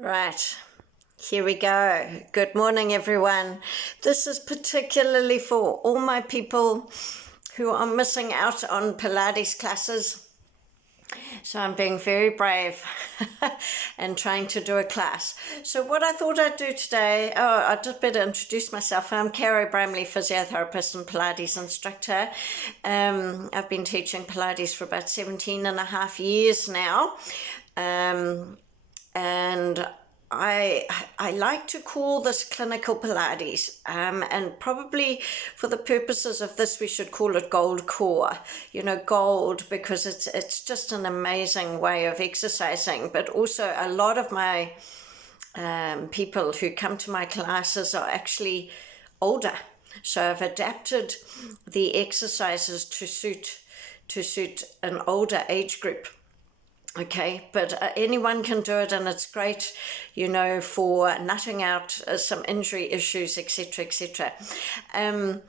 Right, here we go. Good morning, everyone. This is particularly for all my people who are missing out on Pilates classes. So I'm being very brave and trying to do a class. So what I thought I'd do today, I'd just better introduce myself. I'm Carrie Bramley, physiotherapist and Pilates instructor. I've been teaching Pilates for about 17 and a half years now. And I like to call this clinical Pilates, and probably for the purposes of this, we should call it gold core. You know, gold because it's just an amazing way of exercising. But also, a lot of my people who come to my classes are actually older, so I've adapted the exercises to suit an older age group. Okay, but anyone can do it, and it's great, you know, for nutting out some injury issues, etc., etc. And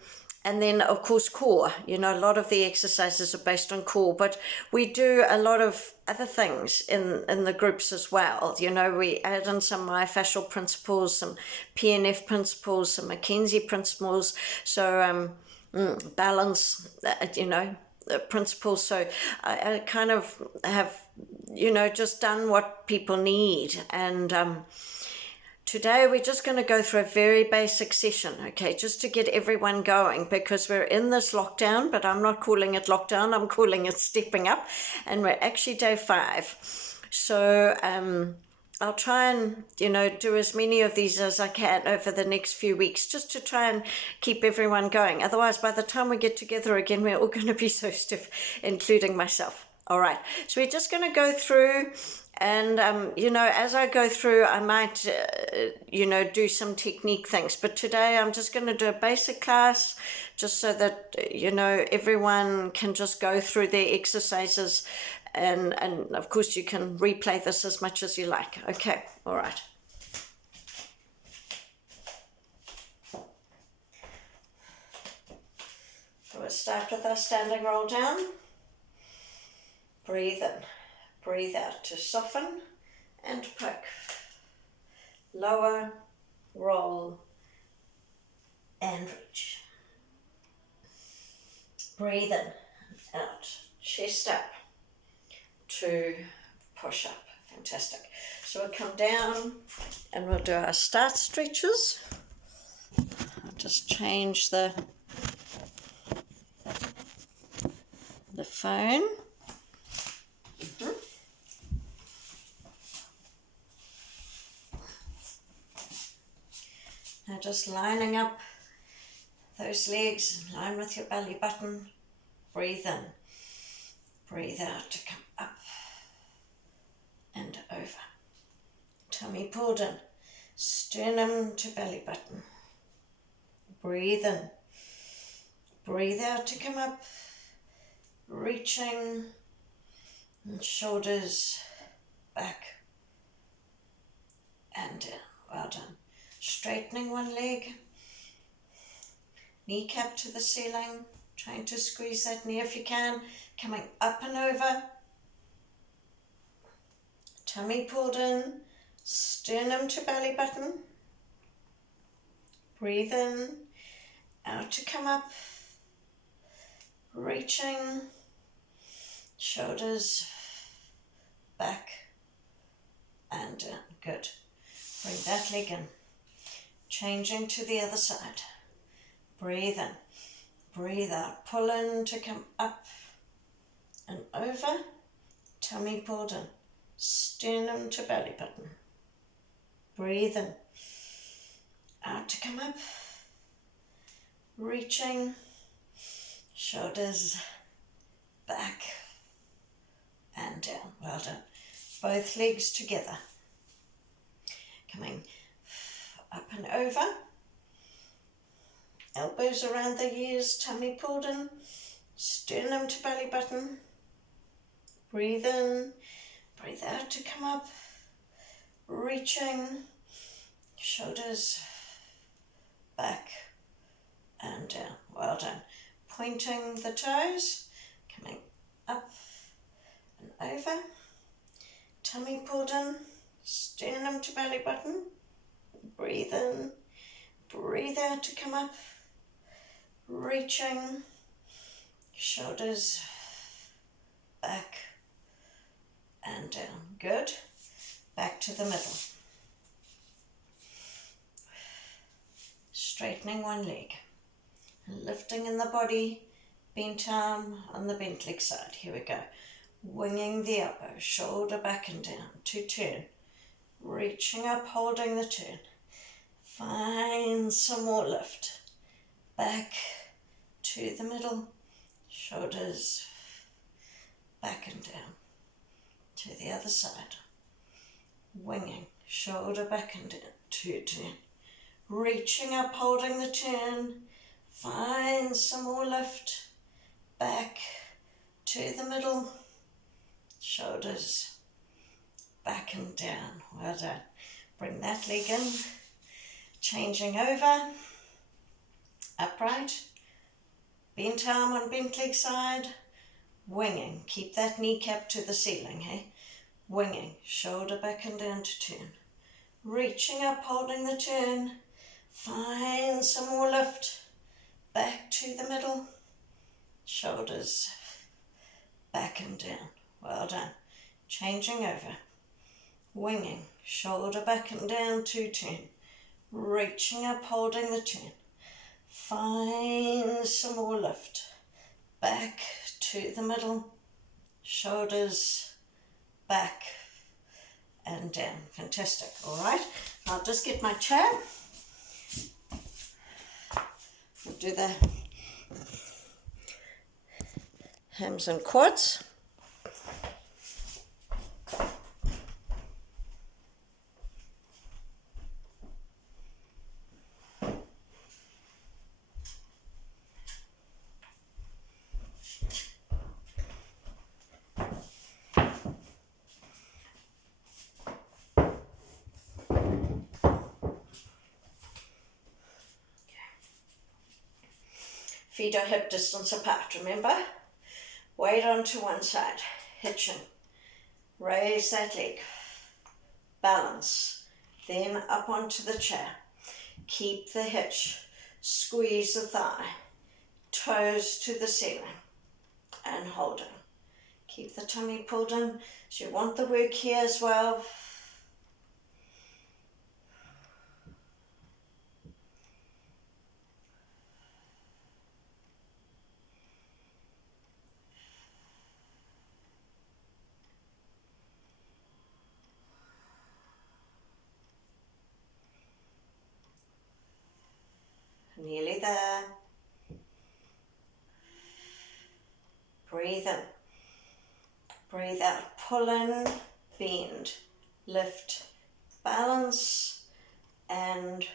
then, of course, core. You know, a lot of the exercises are based on core, but we do a lot of other things in the groups as well. You know, we add in some myofascial principles, some PNF principles, some McKenzie principles, so balance, you know, principles. So I kind of have, you know, just done what people need. And today we're just going to go through a very basic session, okay, just to get everyone going, because we're in this lockdown, but I'm not calling it lockdown, I'm calling it stepping up, and we're actually day 5. So I'll try and, you know, do as many of these as I can over the next few weeks, just to try and keep everyone going. Otherwise, by the time we get together again, we're all going to be so stiff, including myself. All right, so we're just going to go through, and, you know, as I go through, I might, you know, do some technique things. But today I'm just going to do a basic class, just so that, you know, everyone can just go through their exercises. And of course, you can replay this as much as you like. Okay, all right. So we'll start with our standing roll down. Breathe in, breathe out to soften and poke. Lower, roll, and reach. Breathe in, out, chest up to push up. Fantastic. So we'll come down and we'll do our start stretches. I'll just change the phone. Now just lining up those legs in line with your belly button. Breathe in, breathe out to come up and over. Tummy pulled in, sternum to belly button. Breathe in, breathe out to come up, reaching, and shoulders back and down. Well done. Straightening one leg, kneecap to the ceiling, trying to squeeze that knee if you can, coming up and over. Tummy pulled in, sternum to belly button. Breathe in, out to come up, reaching, shoulders back and down. Good. Bring that leg in. Changing to the other side. Breathe in, breathe out. Pull in to come up and over. Tummy pulled in, sternum to belly button. Breathe in, out to come up, reaching, shoulders back and down. Well done. Both legs together. Coming up and over. Elbows around the ears, tummy pulled in, sternum to belly button. Breathe in, breathe out to come up, reaching, shoulders back and down. Well done. Pointing the toes, coming up and over. Tummy pulled in, sternum to belly button. Breathe in, breathe out to come up. Reaching, shoulders back and down. Good. Back to the middle. Straightening one leg. Lifting in the body, bent arm on the bent leg side. Here we go. Winging the elbow, shoulder back and down to turn. Reaching up, holding the turn. Find some more lift. Back to the middle, shoulders back and down. To the other side. Winging, shoulder back and down to turn. Reaching up, holding the turn. Find some more lift. Back to the middle, shoulders back and down. Well done. Bring that leg in. Changing over. Upright. Bent arm on bent leg side. Winging. Keep that kneecap to the ceiling, hey? Winging. Shoulder back and down to turn. Reaching up, holding the turn. Find some more lift. Back to the middle. Shoulders back and down. Well done. Changing over. Winging. Shoulder back and down to turn. Reaching up, holding the turn. Find some more lift. Back to the middle. Shoulders back and down. Fantastic. All right. I'll just get my chair. We'll do the hams and quads. Feet are hip distance apart, remember? Weight onto one side, hitching. Raise that leg. Balance. Then up onto the chair. Keep the hitch. Squeeze the thigh. Toes to the ceiling. And holding. Keep the tummy pulled in. So you want the work here as well. Nearly there. Breathe in. Breathe out. Pull in, bend, lift, balance, and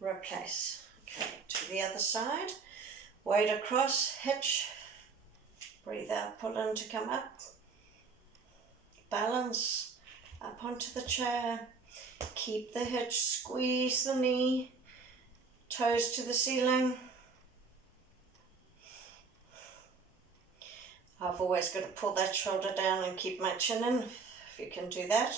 replace. Okay, to the other side. Weight across, hitch. Breathe out, pull in to come up. Balance, up onto the chair. Keep the hitch, squeeze the knee. Toes to the ceiling. I've always got to pull that shoulder down and keep my chin in, if you can do that.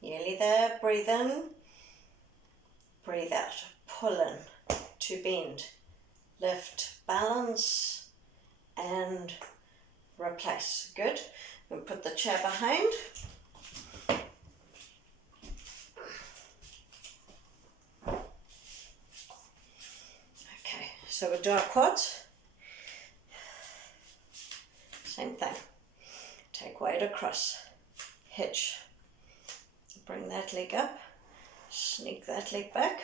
Nearly there, breathe in. Breathe out, pull in to bend, lift, balance, and replace. Good. We'll put the chair behind. Okay, so we'll do our quads. Same thing. Take weight across, hitch, bring that leg up. Sneak that leg back.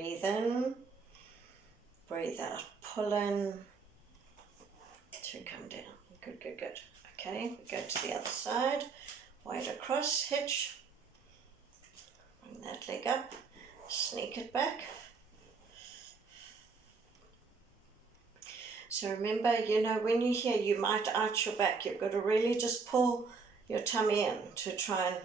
Breathe in, breathe out, pull in to come down. Good, good, good. Okay, we go to the other side, wide across, hitch, bring that leg up, sneak it back. So remember, you know, when you're here, you might arch your back. You've got to really just pull your tummy in to try and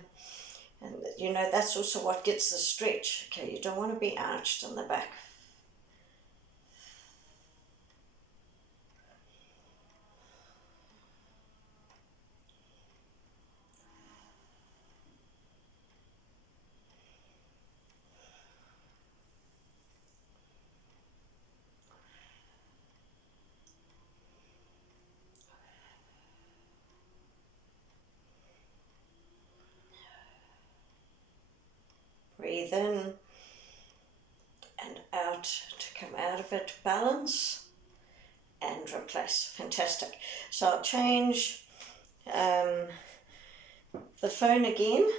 you know, that's also what gets the stretch. Okay, you don't want to be arched on the back. Breathe in and out to come out of it, balance and replace. Fantastic. So I'll change the phone again.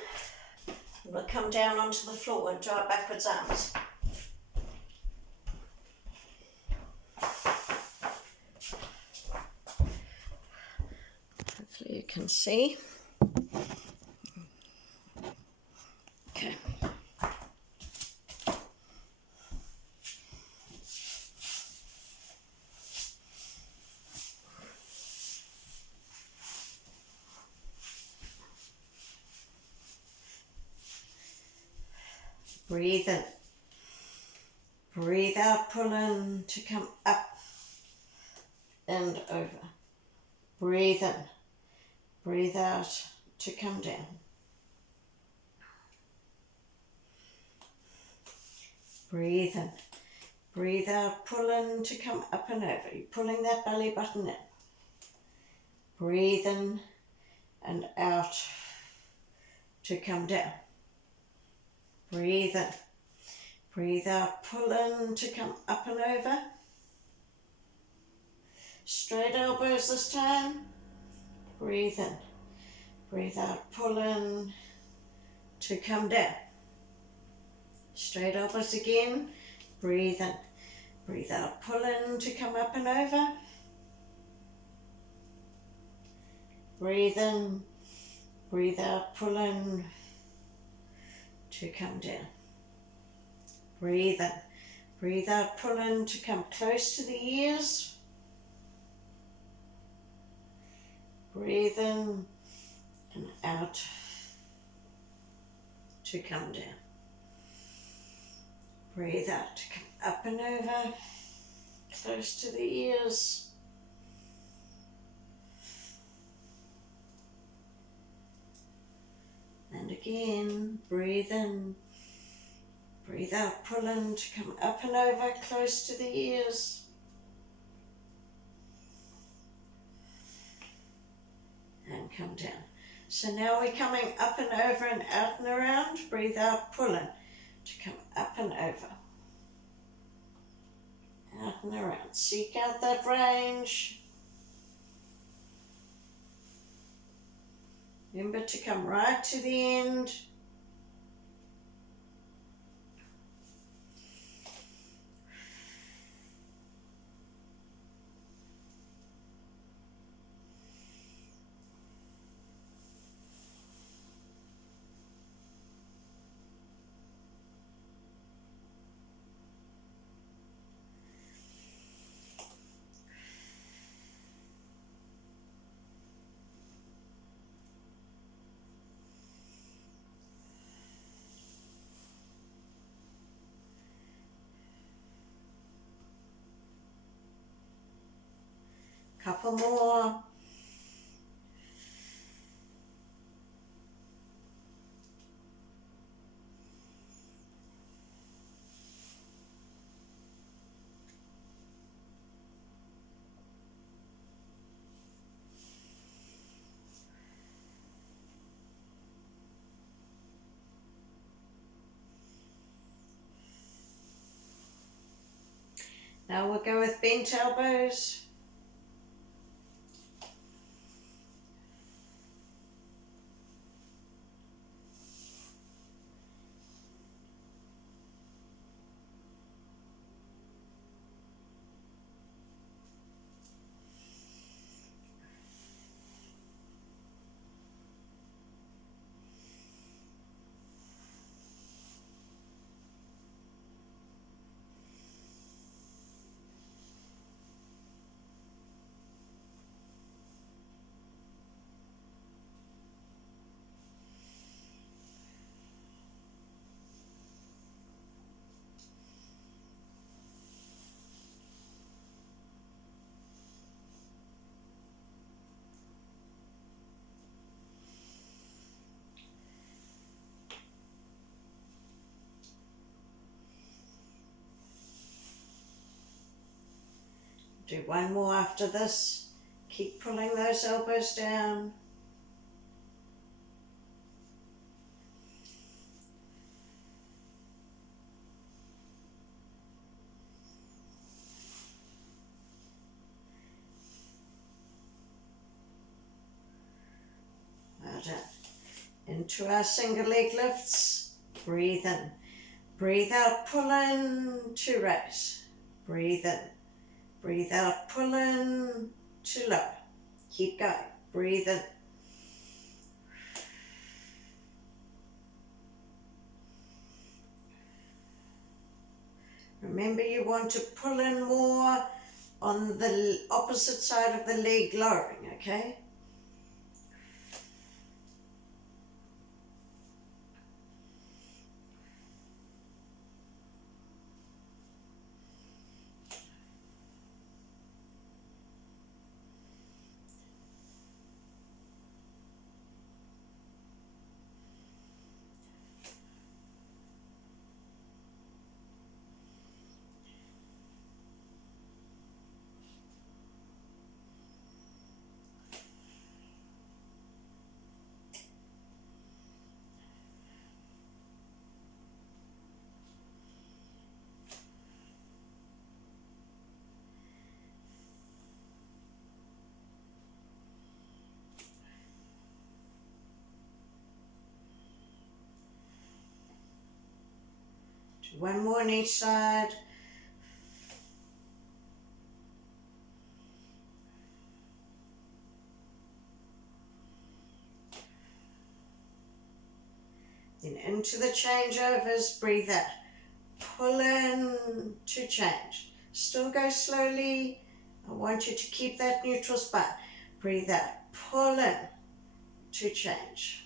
We'll come down onto the floor and do our backwards arms. Hopefully you can see. Okay. Breathe in. Breathe out, pull in to come up and over. Breathe in. Breathe out to come down. Breathe in. Breathe out, pull in to come up and over. You're pulling that belly button in. Breathe in and out to come down. Breathe in. Breathe out, pull in to come up and over. Straight elbows this time. Breathe in. Breathe out, pull in to come down. Straight elbows again. Breathe in. Breathe out, pull in to come up and over. Breathe in. Breathe out, pull in to come down. Breathe in. Breathe out, pull in to come close to the ears. Breathe in and out to come down. Breathe out to come up and over, close to the ears. And again, breathe in, breathe out, pull in to come up and over, close to the ears. And come down. So now we're coming up and over and out and around. Breathe out, pull in to come up and over. Out and around. Seek out that range. Remember to come right to the end. Couple more. Now we'll go with bent elbows. Do one more after this. Keep pulling those elbows down. Well done. Into our single leg lifts. Breathe in. Breathe out, pull in to raise. Breathe in. Breathe out, pull in to lower. Keep going. Breathe in. Remember, you want to pull in more on the opposite side of the leg, lowering, okay? One more on each side. Then into the changeovers, breathe out. Pull in to change. Still go slowly. I want you to keep that neutral spine. Breathe out. Pull in to change.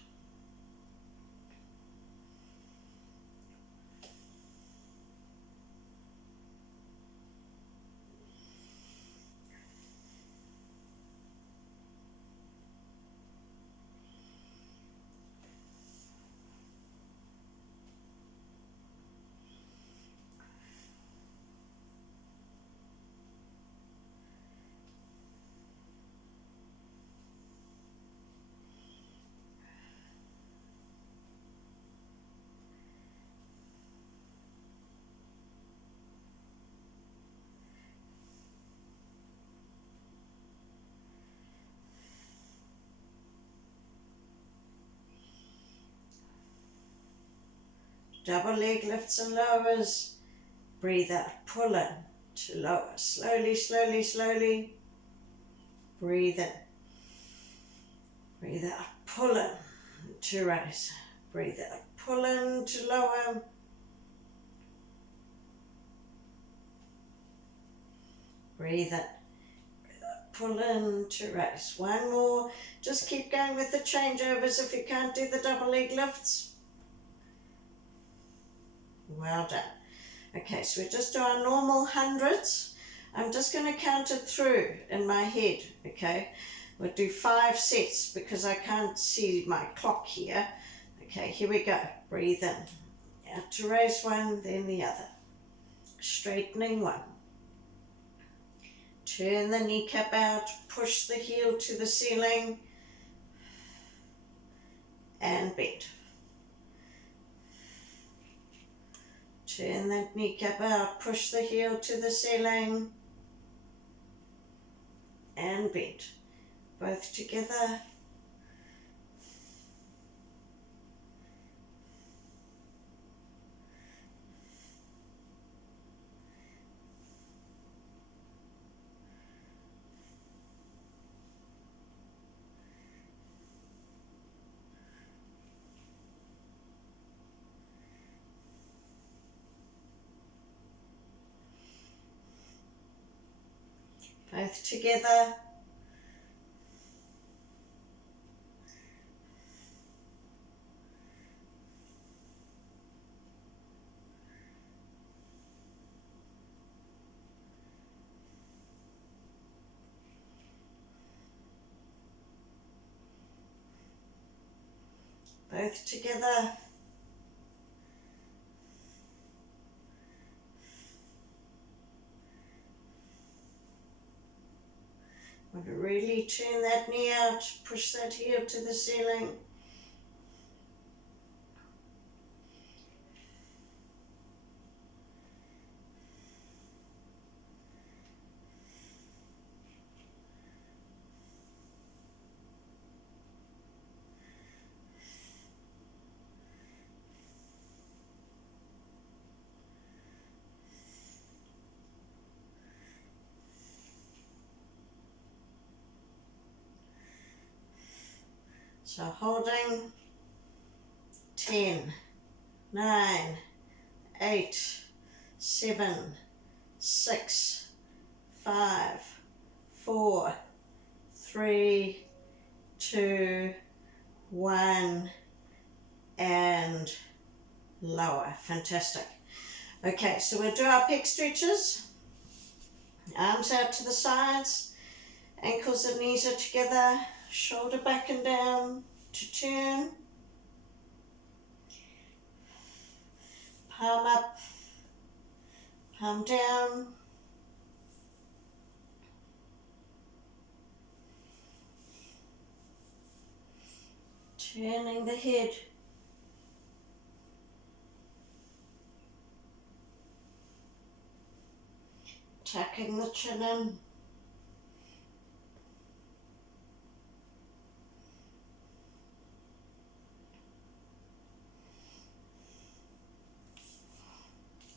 Double leg lifts and lowers. Breathe out, pull in to lower. Slowly, slowly, slowly. Breathe in. Breathe out, pull in to raise. Breathe out, pull in to lower. Breathe in. Pull in to raise. One more. Just keep going with the changeovers if you can't do the double leg lifts. Well done. Okay, so we just do our normal hundreds. I'm just going to count it through in my head, okay? We'll do 5 sets because I can't see my clock here. Okay, here we go. Breathe in. Out to raise one, then the other. Straightening one. Turn the kneecap out, push the heel to the ceiling, and bend. Turn that kneecap out, push the heel to the ceiling, and bend. Both together. Both together. Both together. Really turn that knee out, push that heel to the ceiling. So holding 10, 9, 8, 7, 6, 5, 4, 3, 2, 1, and lower. Fantastic. Okay, so we'll do our pec stretches. Arms out to the sides, ankles and knees are together, shoulder back and down to turn. Palm up, palm down. Turning the head. Tucking the chin in.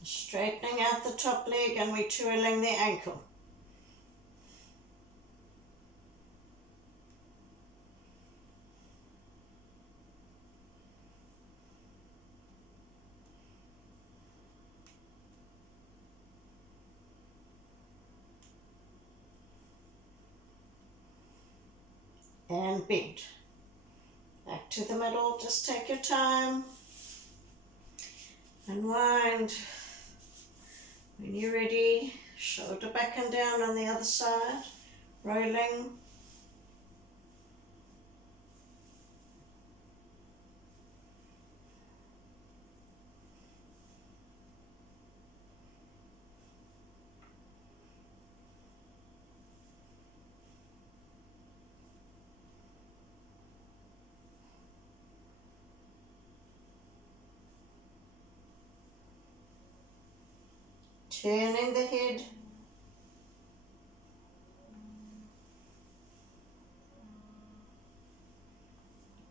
Straightening out the top leg and we're twirling the ankle. And bend. Back to the middle, just take your time. Unwind. When you're ready, shoulder back and down on the other side, rolling. Turning the head.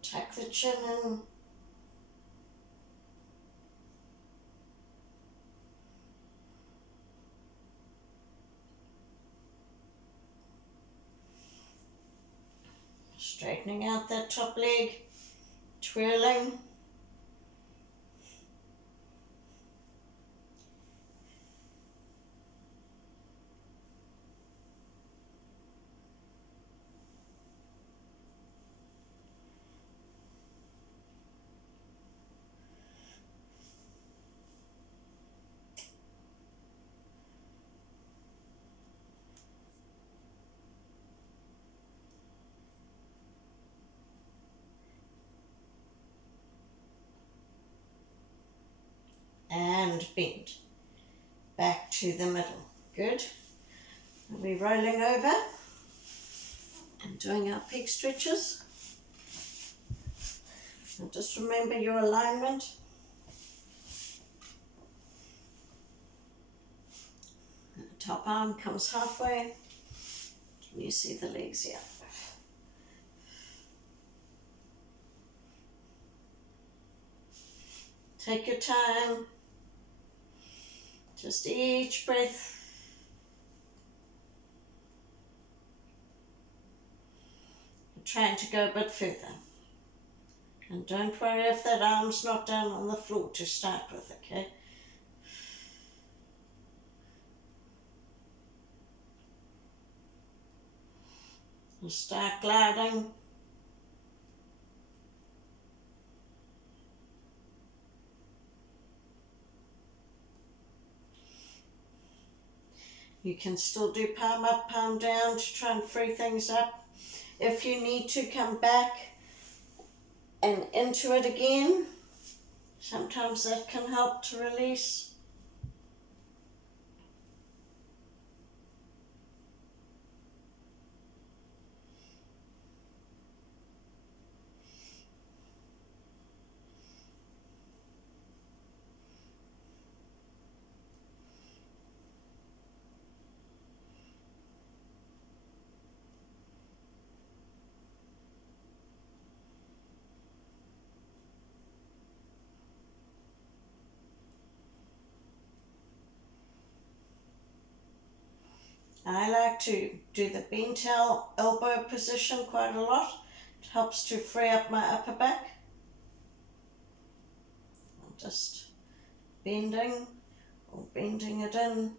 Tuck the chin in. Straightening out that top leg. Twirling. And bend. Back to the middle. Good. We'll be rolling over and doing our pec stretches. And just remember your alignment. And the top arm comes halfway. Can you see the legs here? Take your time. Just each breath. I'm trying to go a bit further. And don't worry if that arm's not down on the floor to start with, okay? And start gliding. You can still do palm up, palm down to try and free things up. If you need to come back and into it again, sometimes that can help to release. I like to do the bent elbow position quite a lot. It helps to free up my upper back. I'm just bending or bending it in.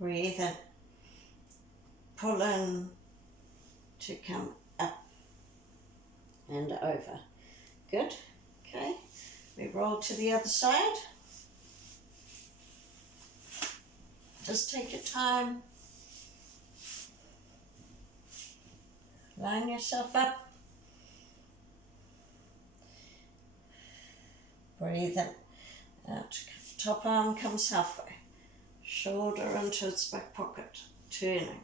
Breathe in. Pull in to come up and over. Good. Okay. We roll to the other side. Just take your time. Line yourself up. Breathe in. Out. Top arm comes halfway. Shoulder into its back pocket. Turning.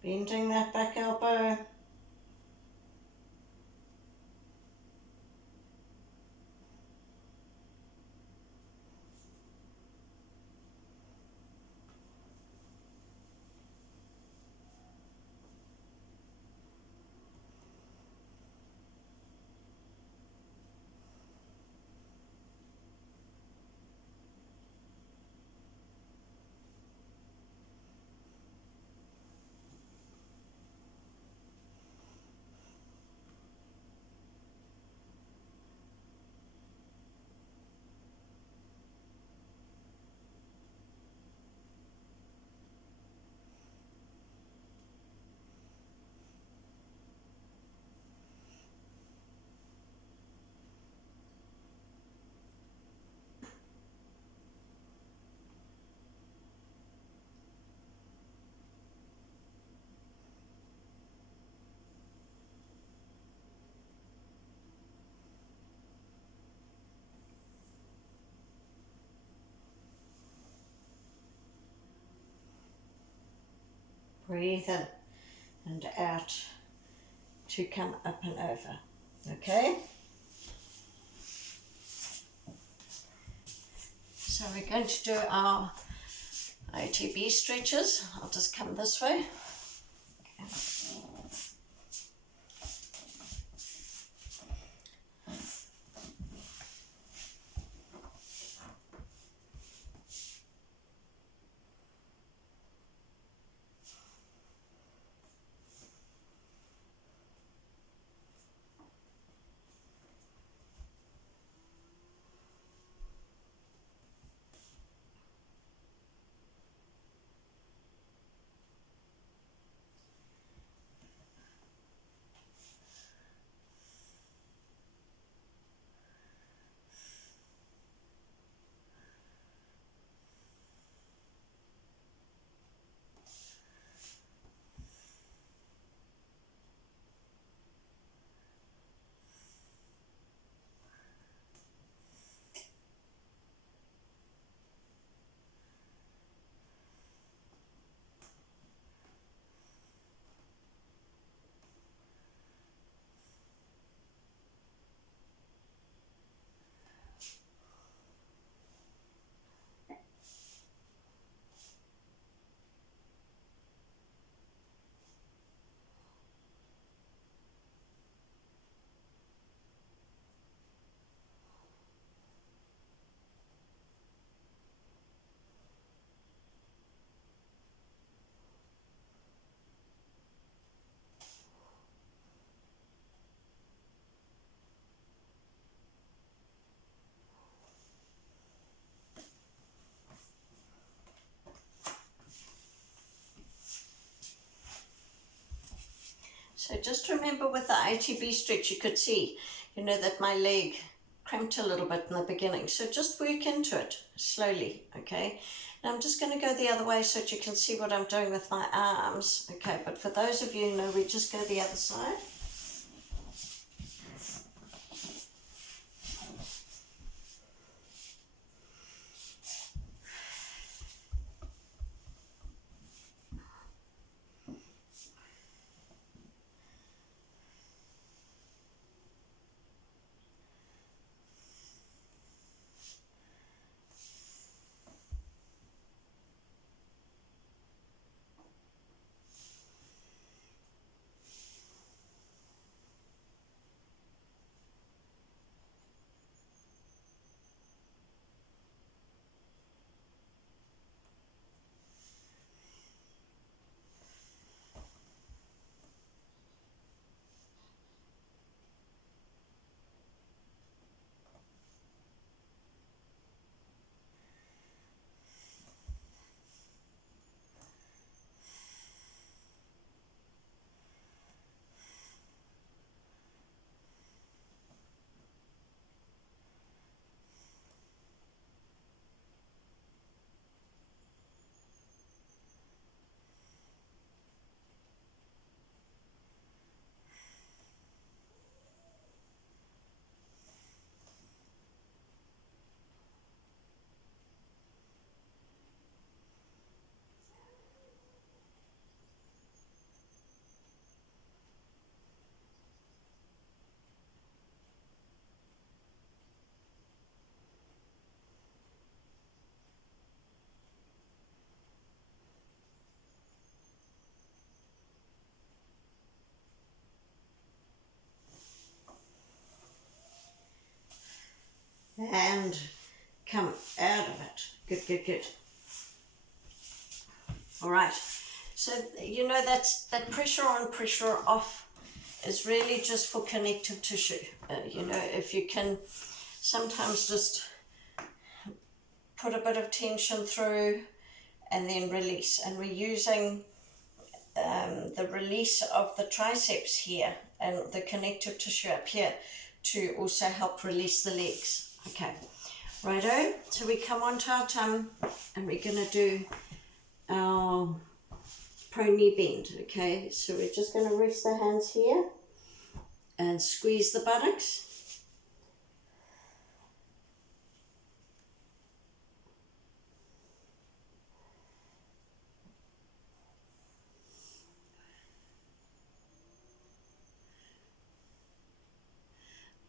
Bending that back elbow. Breathe in and out to come up and over. Okay? So we're going to do our ATB stretches. I'll just come this way. Okay. So just remember with the ITB stretch, you could see, you know, that my leg cramped a little bit in the beginning. So just work into it slowly, okay? Now I'm just going to go the other way so that you can see what I'm doing with my arms, okay? But for those of you who know, we just go the other side. And come out of it. Good, good, good. All right. So, you know, that pressure on, pressure off is really just for connective tissue. You know, if you can sometimes just put a bit of tension through and then release. And we're using the release of the triceps here and the connective tissue up here to also help release the legs. Okay, righto. So we come onto our tum and we're going to do our prone knee bend. Okay, so we're just going to rest the hands here and squeeze the buttocks.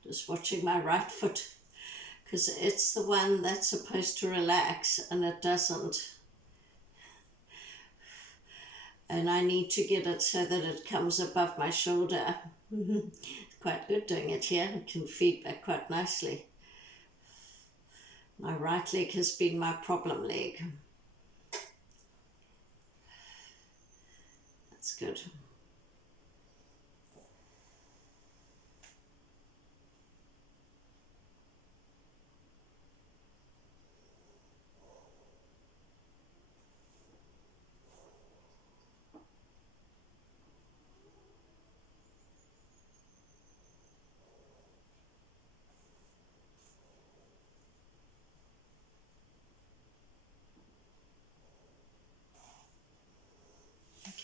Just watching my right foot, because it's the one that's supposed to relax and it doesn't. And I need to get it so that it comes above my shoulder. It's quite good doing it here. It can feed back quite nicely. My right leg has been my problem leg. That's good.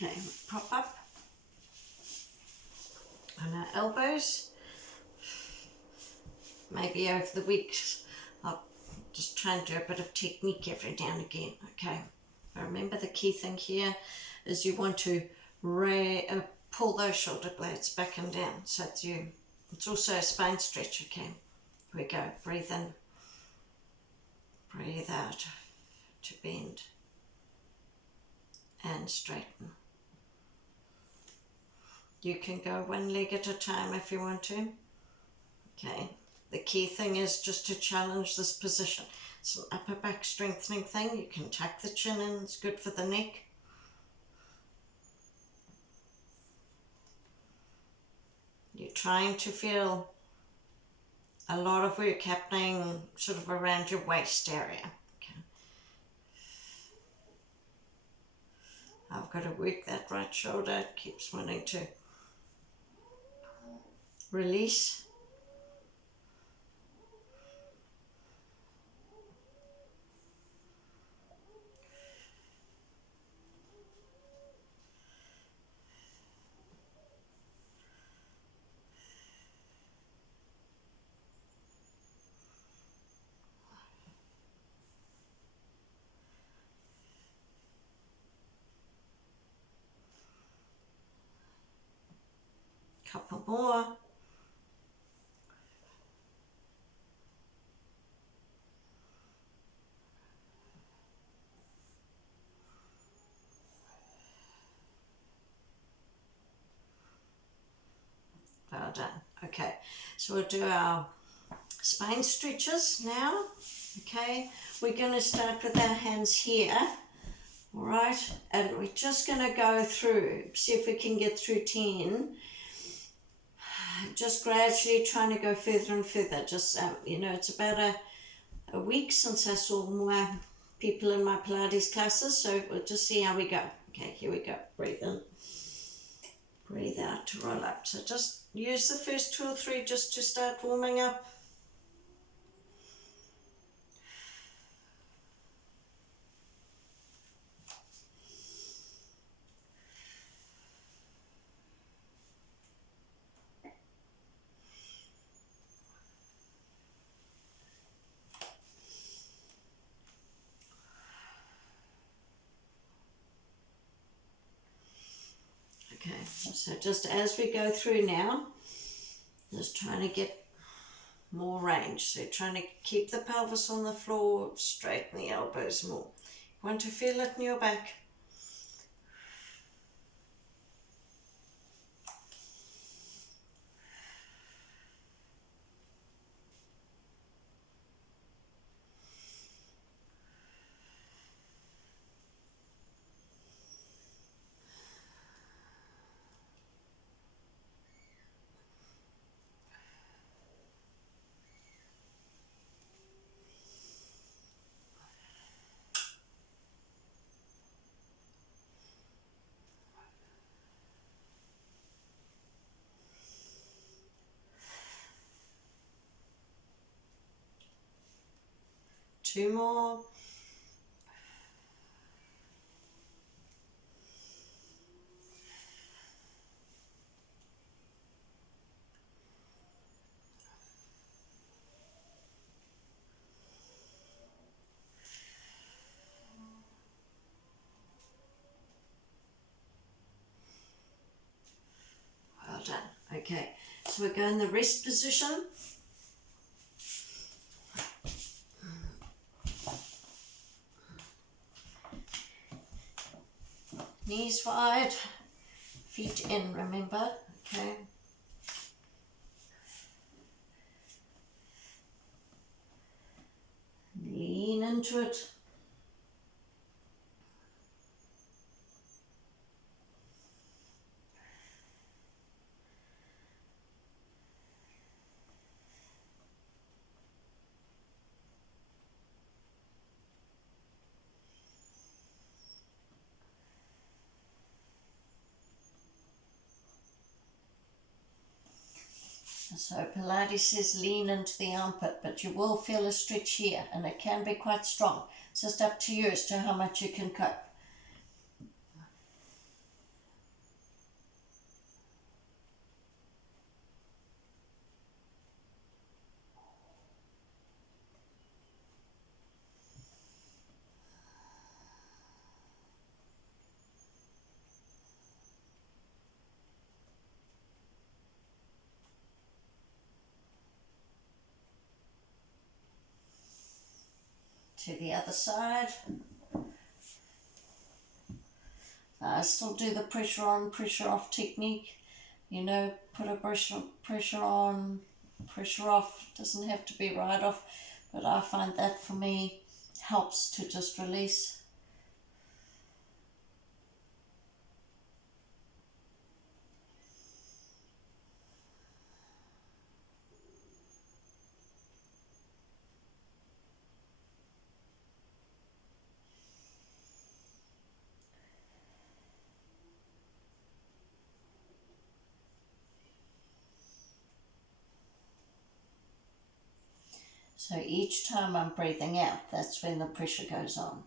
Okay, prop up on our elbows. Maybe over the weeks I'll just try and do a bit of technique every now and again. Okay, but remember the key thing here is you want to pull those shoulder blades back and down. So it's also a spine stretch. Okay, here we go. Breathe in, breathe out to bend and straighten. You can go one leg at a time if you want to. Okay, the key thing is just to challenge this position. It's an upper back strengthening thing. You can tuck the chin in, it's good for the neck. You're trying to feel a lot of work happening sort of around your waist area. Okay. I've got to work that right shoulder. It keeps wanting to release. Couple more. Well done. Okay, so we'll do our spine stretches now. Okay, we're going to start with our hands here. All right, and we're just going to go through, see if we can get through 10. Just gradually trying to go further and further. Just, it's about a week since I saw more people in my Pilates classes, so we'll just see how we go. Okay, here we go. Breathe in. Breathe out to roll up. So just use the first 2 or 3 just to start warming up. Okay, so just as we go through now, just trying to get more range. So trying to keep the pelvis on the floor, straighten the elbows more. You want to feel it in your back. Two more. Well done. Okay, so we're going the rest position. Knees wide, feet in, remember, okay. Lean into it. So Pilates says lean into the armpit, but you will feel a stretch here, and it can be quite strong. It's just up to you as to how much you can cope. To the other side. I still do the pressure on, pressure off technique. Put a pressure on, pressure off. Doesn't have to be right off, but I find that for me helps to just release. So each time I'm breathing out, that's when the pressure goes on.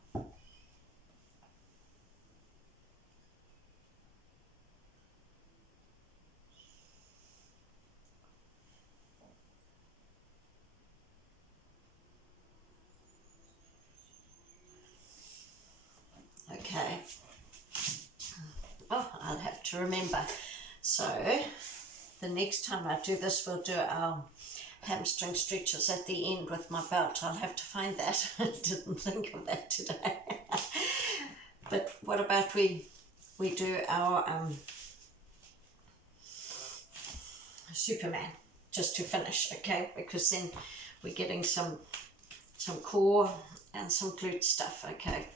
Okay. Oh, I'll have to remember. So the next time I do this, we'll do our hamstring stretches at the end with my belt. I'll have to find that. I didn't think of that today. But what about we do our Superman just to finish, okay? Because then we're getting some core and some glute stuff, okay?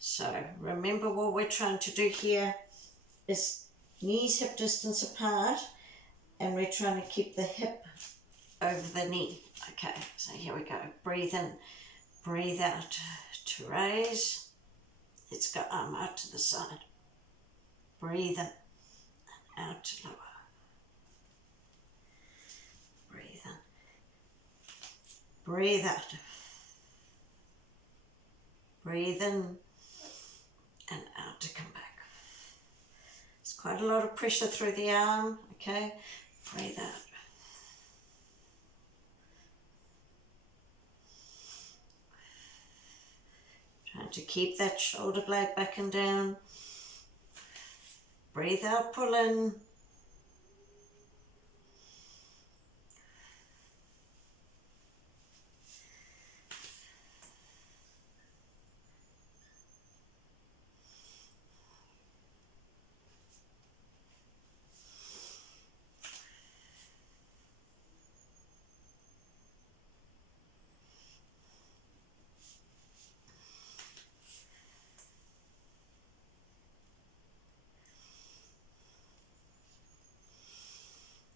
So remember what we're trying to do here is knees hip distance apart, and we're trying to keep the hip over the knee. Okay, so here we go. Breathe in, breathe out to raise. Let's go arm out to the side. Breathe in and out to lower. Breathe in. Breathe out. Breathe in and out to come back. There's quite a lot of pressure through the arm, okay? Breathe out. Trying to keep that shoulder blade back and down. Breathe out, pull in.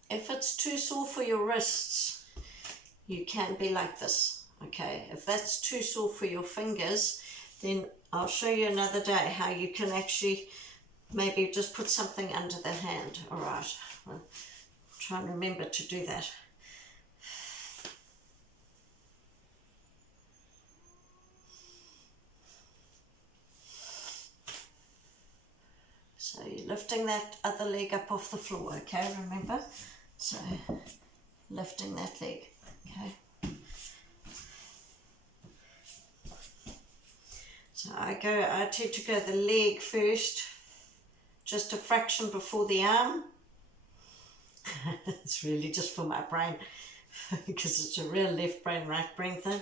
If it's too sore for your wrists, you can be like this, okay? If that's too sore for your fingers, then I'll show you another day how you can actually maybe just put something under the hand. All right, I'll try and remember to do that. So you're lifting that other leg up off the floor, okay, remember? So lifting that leg, okay? So I tend to go the leg first, just a fraction before the arm. It's really just for my brain, because it's a real left brain, right brain thing.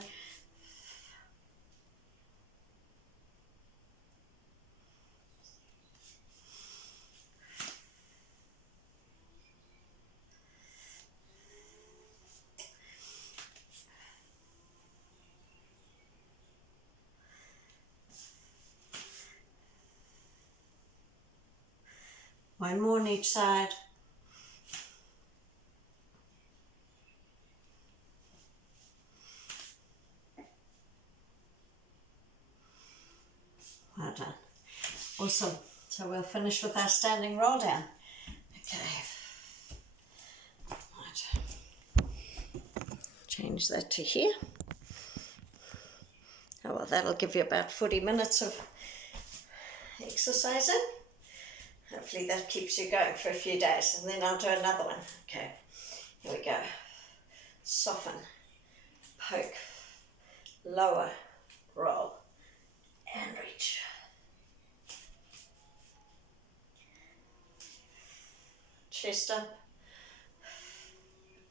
One more on each side. Well done. Awesome. So we'll finish with our standing roll down. Okay. Right. Change that to here. Oh, well, that'll give you about 40 minutes of exercising. Hopefully that keeps you going for a few days, and then I'll do another one. Okay, here we go. Soften, poke, lower, roll, and reach. 2 up,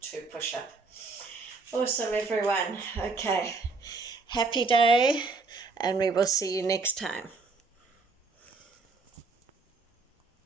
2 push up. Awesome, everyone. Okay, happy day, and we will see you next time.